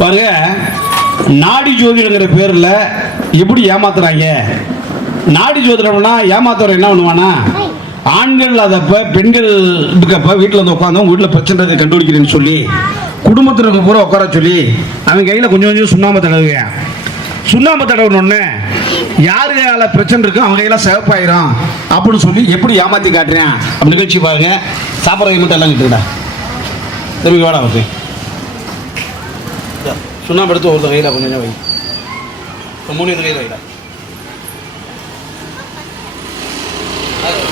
பாருங்க நாடி ஜோதிடங்கிற பேர்ல எப்படி ஏமாத்துறாங்க? நாடி ஜோதிடம்னா ஏமாத்துறவன் என்ன பண்ணுவானா? ஆண்கள் அதப்ப பெண்கள் இருக்கப்ப வீட்டில் வந்து உட்காந்து வீட்டில் பிரச்சனை கண்டுபிடிக்கிறேன்னு சொல்லி குடும்பத்தினருக்கு பூரா உட்கார சொல்லி அவன் கையில் கொஞ்சம் கொஞ்சம் சுண்ணாம்பு தடவுங்க. சுண்ணாம்பு தடவுனொடனே யாரு கையால பிரச்சனை இருக்கோ அவங்க கையில சிவப்பாயிரும். அப்படின்னு சொல்லி எப்படி ஏமாத்தி காட்டுறேன்? அப்படி நிகழ்ச்சி பாருங்க. சாப்பிட்ற மட்டும் எல்லாம் கிட்டுடா திரும்பி வாடா வந்து சுண்ணாம்பு எடுத்து ஒருத்தன் கையில் கொஞ்சம் வை இப்ப மூணு இந்த கையில் வைடா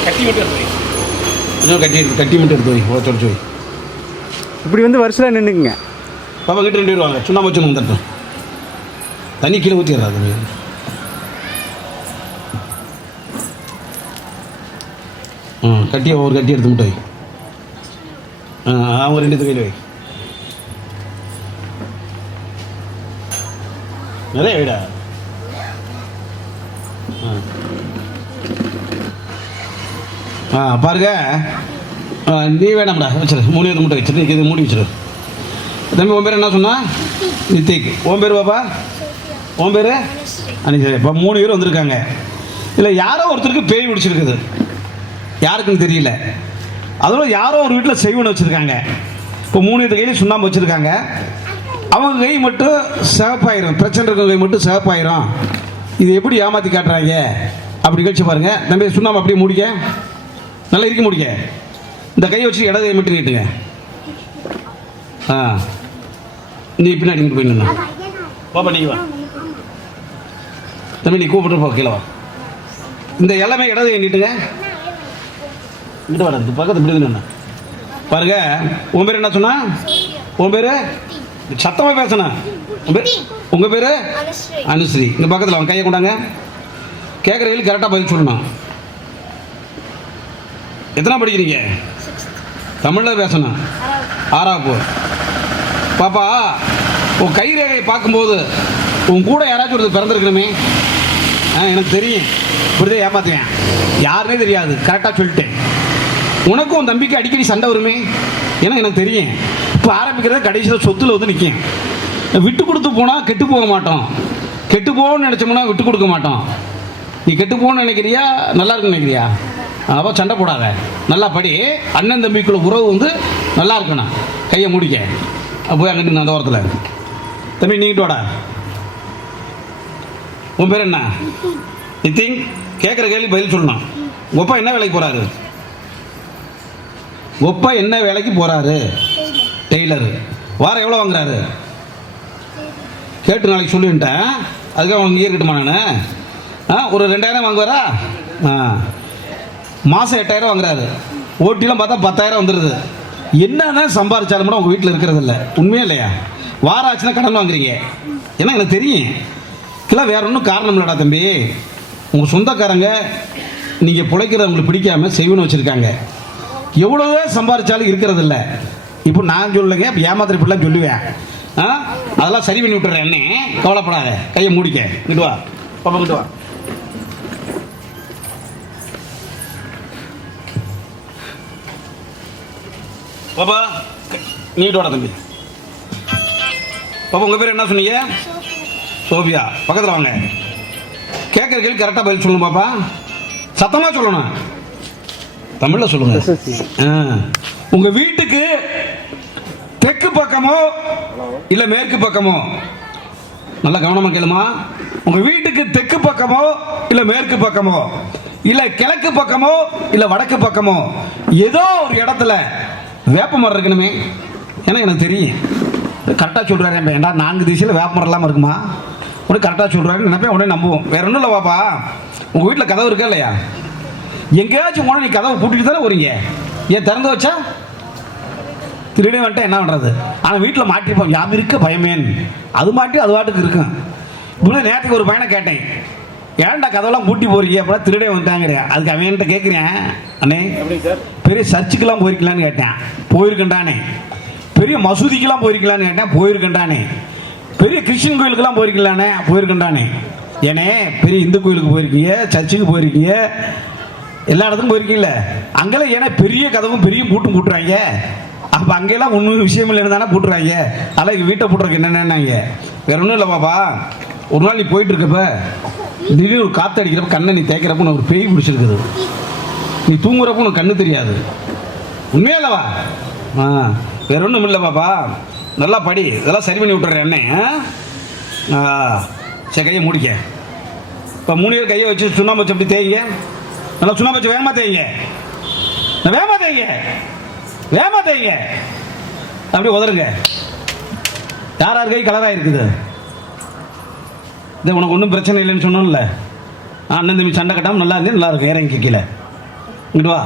கட்டி மட்டும் எடுத்து வை கொஞ்சம் கட்டி எடுத்து கட்டி மட்டும் எடுத்து வை ஓ தொடச்சு வை இப்படி வந்து வருஷத்தில் நின்றுக்குங்க பாப்பா கிட்ட ரெண்டு பேர் வாங்க சுண்ணாம்பு வச்சு வந்துட்டோம் தண்ணி கீழே ஊற்றிடுறா தம்பி ம் கட்டி ஒரு கட்டி எடுத்து மட்டும் வை ஆ அவங்க ரெண்டு கையில் வை நிறைய வைடா? ஆ. பாருங்க. நீ வேணாம்டா வச்சிரு. மூணு இது மட்டும் வச்சிரு. இது மூடி வச்சிரு. தம்பி உன் பேர் என்ன சொன்னா? நித்திக். உன் பேர் பாப்பா? உன் பேர்? அன்னைக்கு இப்போ மூணு பேர் வந்திருக்காங்க. இல்லை யாரோ ஒருத்தருக்கு பேய் பிடிச்சிருக்குது. யாருக்குன்னு தெரியல. அதோட யாரோ ஒரு வீட்டில் செய்வனை வச்சுருக்காங்க. இப்போ மூணு இது கையில் சுண்ணாம்பு வச்சுருக்காங்க. அவங்க கை மட்டும் சிவப்பாயிரும். பிரச்சனை இருக்க கை மட்டும் சிவப்பாயிரும். இது எப்படி ஏமாற்றி காட்டுறாங்க? அப்படி கழிச்சு பாருங்க. தம்பி சுண்ணாம்பு அப்படியே முடிக்க. நல்லா இருக்க முடிக்க. இந்த கையை வச்சு இடது கை மட்டும் நீட்டுங்க. ஆ. நீ பின்னாடி இங்கிட்டு போய் நின்னா பாப்பா நீ வா. தம்பி நீ கூப்பிட்டு போ கீழே வா. இந்த எல்லாமே இடது கை நீட்டுங்க. இங்கிட்டு இந்த பக்கத்து இப்படி பாருங்க. உன் பேர் என்ன சொன்னா? உன் பேர்? சத்தமாக பேசணும் உங்கள் பேர்? அனுஸ்ரீ. இந்த பக்கத்தில் அவன் கையை கொண்டாங்க. கேட்குற கேள்வி கரெக்டாக பதில் சொல்லணும் எத்தனை படிக்கிறீங்க? தமிழில் பேசணும் ஆறாப்பு பாப்பா உன் கை ரேகையை பார்க்கும்போது உன் கூட யாராச்சும் ஒருத்தர் பிறந்திருக்கணுமே? ஆ எனக்கு தெரியும். இப்படிதான் ஏமாத்துவேன். யாருனே தெரியாது. கரெக்டாக சொல்லிட்டேன். உனக்கும் உன் தம்பிக்கு அடிக்கடி சண்டை வருமே? ஏன்னா எனக்கு தெரியும். இப்போ ஆரம்பிக்கிறத கடைசியில் சொத்துல வந்து நிற்கும் விட்டு கொடுத்து போனால் கெட்டு போக மாட்டோம். கெட்டு போகணும்னு நினச்சோம்னா விட்டு கொடுக்க மாட்டோம். நீ கெட்டு போகணும்னு நினைக்கிறியா? நல்லா இருக்குன்னு நினைக்கிறியா? அப்போ சண்டை போடாத. நல்லா படி. அண்ணன் தம்பிக்குள்ள உறவு வந்து நல்லா இருக்கணும். கையை முடிக்க. போய் அங்கிட்டு நான் ஓரத்தில். தம்பி நீங்கிட்டு வாடா. உன் பேர் என்ன? நித்திங் கேட்குற கேள்வி பதில் சொல்லணும். ஒப்பா என்ன வேலைக்கு போகிறாரு ஒப்பா என்ன வேலைக்கு போகிறாரு டெய்லர். வாரம் எவ்வளோ வாங்குறாரு? கேட்டு நாளைக்கு சொல்லிவிட்டேன் அதுக்காக அவங்க இங்கே இருக்கட்டுமா நான்? ஆ ஒரு ரெண்டாயிரம் வாங்குவாரா? ஆ. மாதம் எட்டாயிரம் வாங்குறாரு. ஓட்டிலாம் பார்த்தா பத்தாயிரம் வந்துடுது என்னென்ன சம்பாரிச்சாலும் கூட உங்கள் வீட்டில் இருக்கிறது இல்லை உண்மையே இல்லையா? வாரம் ஆச்சுன்னா கடன் வாங்குறீங்க. ஏன்னா எனக்கு தெரியும். இதெல்லாம் வேற ஒன்றும் காரணம் இல்லைடா தம்பி. உங்கள் சொந்தக்காரங்க நீங்கள் பிழைக்கிறவங்களுக்கு பிடிக்காம செய்வன்னு வச்சுருக்காங்க. எவ்வளவோ சம்பாரிச்சாலும் இருக்கிறது இல்லை இப்போ நான் சொல்லுங்க இப்போ ஏமாத்திர இப்படிலாம் சொல்லுவேன் ஆ? அதெல்லாம் சரி பண்ணி விட்டுறேன் அண்ணே. கவலைப்படாத. கையை மூடிக்க. இங்கிட்டு வா. பாப்பா இங்கிட்டு வா. பாப்பா நீட்டு வாடா தம்பி. பாப்பா உங்கள் பேர் என்ன சொன்னீங்க? சோபியா. பக்கத்தில் வாங்க. கேட்குற கேள்வி கரெக்டாக பதில் சொல்லணும் பாப்பா. சத்தமாக சொல்லணும். தமிழில் சொல்லுங்க. ஆ. உங்க வீட்டுக்கு தெற்கு பக்கமோ இல்ல மேற்கு பக்கமோ? நல்லா கவனமா கேளுமா. உங்க வீட்டுக்கு தெற்கு பக்கமோ இல்ல மேற்கு பக்கமோ? இல்ல கிழக்கு பக்கமோ இல்ல வடக்கு பக்கமோ? ஏதோ ஒரு இடத்துல வேப்ப மரம் இருக்கணுமே. ஏன்னா எனக்கு தெரியும். கரெக்டாக சொல்கிறாரு ஏன்டா நான்கு திசையில் வேப்ப மரம் இல்லாமல் இருக்குமா? உடனே கரெக்டாக சொல்கிறாரு நினைப்பேன். உடனே நம்புவோம். வேற ஒன்றும் இல்லை பாப்பா. உங்கள் வீட்டில் கதவு இருக்கா இல்லையா? எங்கேயாச்சும் உடனே நீ கதவை பூட்டிட்டு தானே வரீங்க ஏன் திறந்து வச்சா? திருடி வந்துட்டா என்ன பண்ணுறது ஆனால் வீட்டில் மாட்டிருப்போம் யாம் இருக்க பயமேன். அது மாட்டி அது பாட்டுக்கு இருக்கும் இப்படி நேற்றுக்கு ஒரு பையனை கேட்டேன். ஏன்டா கதவெல்லாம் பூட்டி போறீங்க? அப்புறம் திருடே வந்துட்டாங்கிறேன் அதுக்கு அவன் என்கிட்ட கேட்குறேன் அண்ணே பெரிய சர்ச்சுக்கெல்லாம் போயிருக்கலான்னு கேட்டேன். போயிருக்கேன்டானே. பெரிய மசூதிக்கெல்லாம் போயிருக்கலான்னு கேட்டேன். போயிருக்கேன்டானே. பெரிய கிறிஸ்டின் கோயிலுக்கெல்லாம் போயிருக்கலானே போயிருக்கேன்டானே. ஏனே பெரிய இந்து கோயிலுக்கு போயிருக்கீங்க சர்ச்சுக்கு போயிருக்கீங்க எல்லா இடத்துக்கும் போயிருக்கீங்கள அங்கெல்லாம் ஏன்னா பெரிய கதவும் பெரிய பூட்டும் பூட்டுறாங்க அப்போ அங்கெல்லாம் ஒன்றும் விஷயம் இல்லைன்னு தானே போட்டுறாங்க. அதெல்லாம் எங்கள் வீட்டை போட்டுருக்கு என்னென்னாங்க வேற ஒன்றும் இல்லை பாப்பா. ஒரு நாள் நீ போயிட்டு இருக்கப்ப திடீர்னு ஒரு காற்று அடிக்கிறப்ப கண்ணை நீ தேய்க்கிறப்ப உனக்கு ஒரு பேய் பிடிச்சிருக்குது. நீ தூங்குறப்ப உனக்கு கண்ணு தெரியாது. உண்மையா இல்லவா? ஆ வேற ஒன்றும் இல்லை பாப்பா. நல்லா படி. இதெல்லாம் சரி பண்ணி விட்டுறேன் அண்ணே ஆ? சரி கையை முடிக்க. இப்போ மூணு பேர் கையை வச்சு சுண்ணாம்பு வச்சு அப்படி தேய்ங்க. நல்லா சுண்ணாம்பு வச்சு வேகமாக தேய்ங்க. வேகமாக தேய்ங்க. வேகமா அப்படி உதருங்க யார் யார் கை கலராக இருக்குது இது உனக்கு ஒன்றும் பிரச்சனை இல்லைன்னு சொன்னோம்ல. அண்ணன் தம்பி சண்டை கட்டாமல் நல்லா இருந்தே நல்லா இருக்கும். இறங்கி கீழே. இங்கிட்டு வா.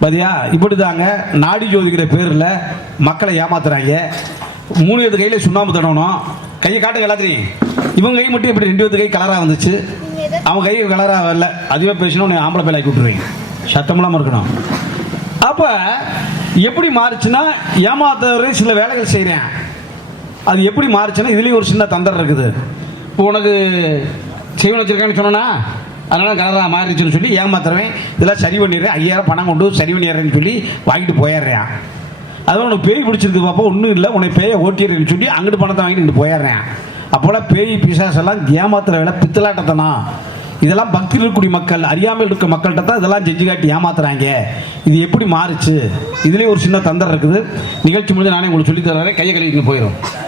பாத்தியா? இப்படி தாங்க நாடி ஜோதிக்கிற பேரில் மக்களை ஏமாத்துறாங்க. மூணு பேர்த்து கையில் சுண்ணாம்பு தடணும் கையை காட்டுங்க எல்லாத்தையும். இவங்க கை மட்டும் இப்படி ரெண்டு பேர்த்து கை கலராக வந்துச்சு? அவன் கை கலராக வரல. அதுவே பேசணும் உன்னை ஆம்பளை பேலாக்கி விட்டுருவீங்க சத்தமெல்லாம் இருக்கணும். அப்போ எப்படி மாறுச்சுன்னா ஏமாத்துறவரே சில வேலைகள் செய்கிறேன் அது எப்படி மாறுச்சுன்னா இதுலேயும் ஒரு சின்ன தந்தர் இருக்குது. இப்போ உனக்கு செய்வன் வச்சிருக்கேன்னு சொன்னா அதனால் கலராக மாறிடுச்சுன்னு சொல்லி ஏமாத்துறவன் இதெல்லாம் சரி பண்ணிடுறேன் ஐயாயிரம் பணம் கொண்டு சரி பண்ணிடுறேன்னு சொல்லி வாங்கிட்டு போயிடுறேன். அதுவும் உனக்கு பேய் பிடிச்சிருக்கு பாப்பா ஒன்றும் இல்லை உனக்கு பேயை ஓட்டிடுறேன்னு சொல்லி அங்கிட்டு பணத்தை வாங்கிட்டு போயிடுறேன். அப்போல்லாம் பேய் பிசாசெல்லாம் ஏமாத்துற வேலை பித்தலாட்டத்தனா இதெல்லாம் பக்தியில் குடி மக்கள் அறியாமல் இருக்க மக்கள்கிட்ட தான் இதெல்லாம் செஞ்சு காட்டி ஏமாத்துறாங்க. இது எப்படி மாறுச்சு? இதுலேயே ஒரு சின்ன தந்தர் இருக்குது. நிகழ்ச்சி முடிஞ்சு நானே உங்களுக்கு சொல்லி தர்றேன் கையை கழுவிட்டு போயிடும்